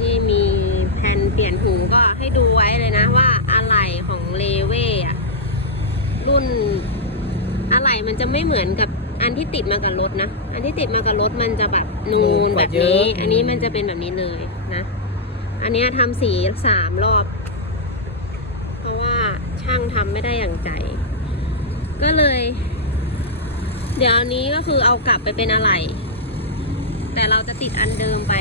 ที่มีแผ่นเปลี่ยนหูก็ให้ดูไว้เลยนะว่าอะไหล่ของเลเว่อะรุ่นอะไหล่มันจะไม่เหมือนกับอันที่ติดมากับรถนะ อันที่ติดมากับรถมันจะแบบนูนแบบนี้ อันนี้มันจะเป็นแบบนี้เลยนะ อันเนี้ยทำสีสามรอบ เพราะว่าช่างทำไม่ได้อย่างใจ ก็เลย เดี๋ยวอันนี้ก็คือเอากลับไปเป็นอะไรแต่เราจะติดอันเดิมไป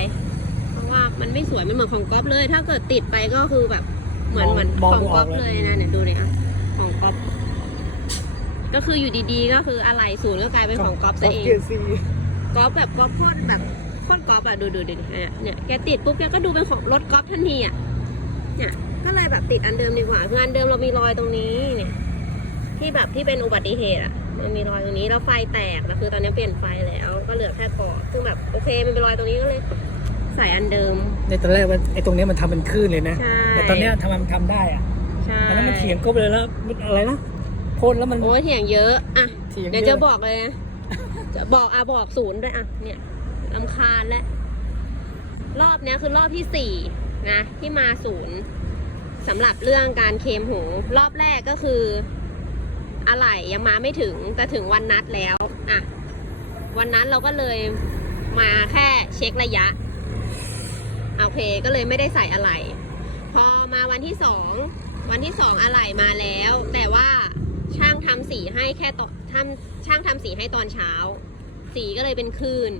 เพราะว่ามันไม่สวยมันเหมือนของก๊อฟเลย ถ้าเกิดติดไปก็คือแบบเหมือนเหมือนของก๊อฟเลยนะเนี่ยดูเลยอะของก๊อฟก็คืออยู่ดีๆ ก็คืออะไรศูนย์ก็กลายเป็นของก๊อฟซะเอง เกียร์ซีก๊อฟแบบก๊อฟโคตรแบบโคตรก๊อฟอะดูดูดูดิเนี่ยเนี่ยแกติดปุ๊บแกก็ดูเป็นของรถก๊อฟทันทีอะเนี่ยก็เลยแบบติดอันเดิมดีกว่าคืออันเดิมเรามีรอยตรงนี้เนี่ย ที่แบบที่เป็นอุบัติเหตุอะมันมีรอยตรงนี้แล้วไฟแตกแต่คือตอนนี้เปลี่ยนไฟแล้วก็เหลือแค่กรอบซึ่งแบบโอเคมันเป็นรอยตรงนี้ก็เลย ใส่อันเดิม ในตอนแรกมันไอ้ตรงเนี้ยมันทำเป็นคลื่นเลยนะ ใช่ แต่ตอนเนี้ยทำมันทำได้อะใช่ตอนนั้นมันเถียงกบเลยแล้วมันอะไรนะพ่นแล้วมัน โอ้ยเถียงเยอะอะเถียงเดี๋ยวเยจะอะบอกเลยนะจะบอกอะบอกศูนย์ด้วยอะเนี่ยลำคาญแล้วรอบเนี้ยคือรอบที่สี่นะที่มาศูนย์สำหรับเรื่องการเคลมหู รอบแรกก็คือ อะไหล่ยังมาไม่ถึงแต่ถึงวันนัดแล้วอะวันนั้นเราก็เลยมาแค่เช็คระยะ โอเคก็เลยไม่ได้ใส่อะไหล่พอมาวันที่สองวันที่สองอะไหล่มาแล้ว แต่ว่าช่างทำสีให้แค่ตอนทำช่างทำสีให้ตอนเช้า สีก็เลยเป็นคลื่น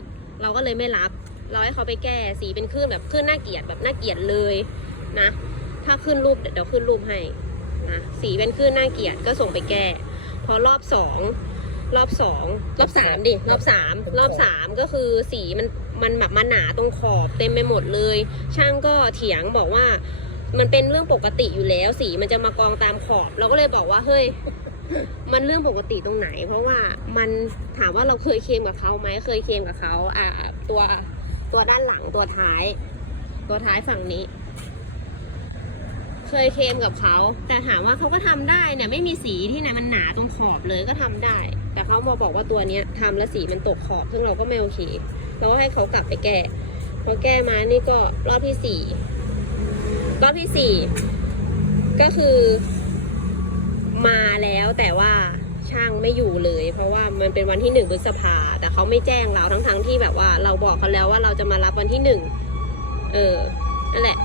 เราก็เลยไม่รับ เราให้เขาไปแก้สีเป็นคลื่นแบบคลื่นน่าเกลียดแบบน่าเกลียดเลยนะ ถ้าขึ้นรูปเดี๋ยวขึ้นรูปให้นะสีเป็นคลื่นน่าเกลียดก็ส่งไปแก้ พอรอบสอง รอบสองรอบสามดิรอบสามรอบสามก็คือสีมันมันแบบมันหนาตรงขอบเต็มไปหมดเลย ช่างก็เถียงบอกว่า มันเป็นเรื่องปกติอยู่แล้ว สีมันจะมากองตามขอบ เราก็เลยบอกว่าเฮ้ยมันเรื่องปกติตรงไหน เพราะว่ามันถามว่าเราเคยเคลมกับเขาไหมเคยเคลมกับเขาอ่าตัวตัวด้านหลังตัวท้าย ตัวท้ายฝั่งนี้ เคยเคลมกับเขา แต่ถามว่าเขาก็ทำได้เนี่ยไม่มีสีที่ไหนมันหนาตรงขอบเลยก็ทำได้ แต่เขามาบอกว่าตัวเนี้ยทำแล้วสีมันตกขอบ ซึ่งเราก็ไม่โอเค เราก็ให้เขากลับไปแก้พอแก้มานี่ก็รอบที่สี่รอบที่สี่ก็คือ มาแล้วแต่ว่าช่างไม่อยู่เลย เพราะว่ามันเป็นวันที่หนึ่งพฤษภา แต่เขาไม่แจ้งเราทั้งทั้งที่แบบว่า เราบอกเขาแล้วว่าเราจะมารับวันที่หนึ่งเออนั่นแหละ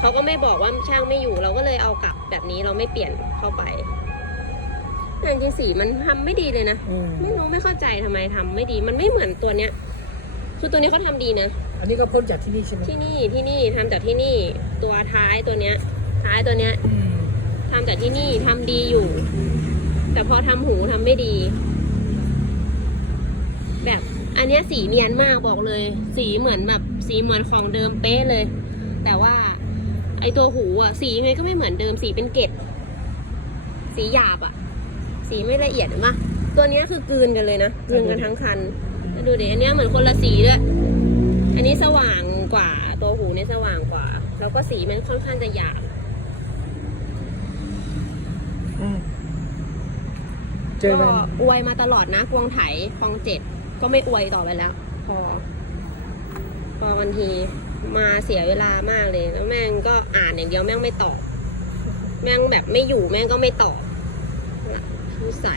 เขาก็ไม่บอกว่าช่างไม่อยู่ เราก็เลยเอากลับแบบนี้เราไม่เปลี่ยนเข้าไป แต่จริงๆสีมันทำไม่ดีเลยนะ อืมไม่รู้ไม่เข้าใจทำไมทำไม่ดี มันไม่เหมือนตัวเนี้ย คือตัวนี้เขาทำดีนะ อันนี้ก็พ่นจากที่นี่ใช่ไหมที่นี่ที่นี่ทำจากที่นี่ ตัวท้ายตัวเนี้ย ท้ายตัวเนี้ยอืมทำจากที่นี่ทำดีอยู่ แต่พอทำหูทำไม่ดี แบบ อันเนี้ยสีเนียนมากบอกเลย สีเหมือนแบบสีเหมือนของเดิมเป๊ะเลย แต่ว่า ไอตัวหูอะ สียังไงก็ไม่เหมือนเดิมสีเป็นเกล็ดสีหยาบอะ สีไม่ละเอียดเห็นปะตัวเนี้ยคือกลืนกันเลยนะกลืนกันทั้งคันแล้วดูดิอันเนี้ยเหมือนคนละสีด้วยอันนี้สว่างกว่าตัวหูเนี่ยสว่างกว่า แล้วก็สีมันค่อนข้างจะหยาบอืมเจอก็กันอวยมาตลอดนะกวงไถคลองเจ็ดก็ไม่อวยต่อไปแล้ว พอ พอบางทีมาเสียเวลามากเลย แล้วแม่งก็อ่านอย่างเดียวแม่งไม่ตอบ แม่งแบบไม่อยู่แม่งก็ไม่ตอบ ผู้ใส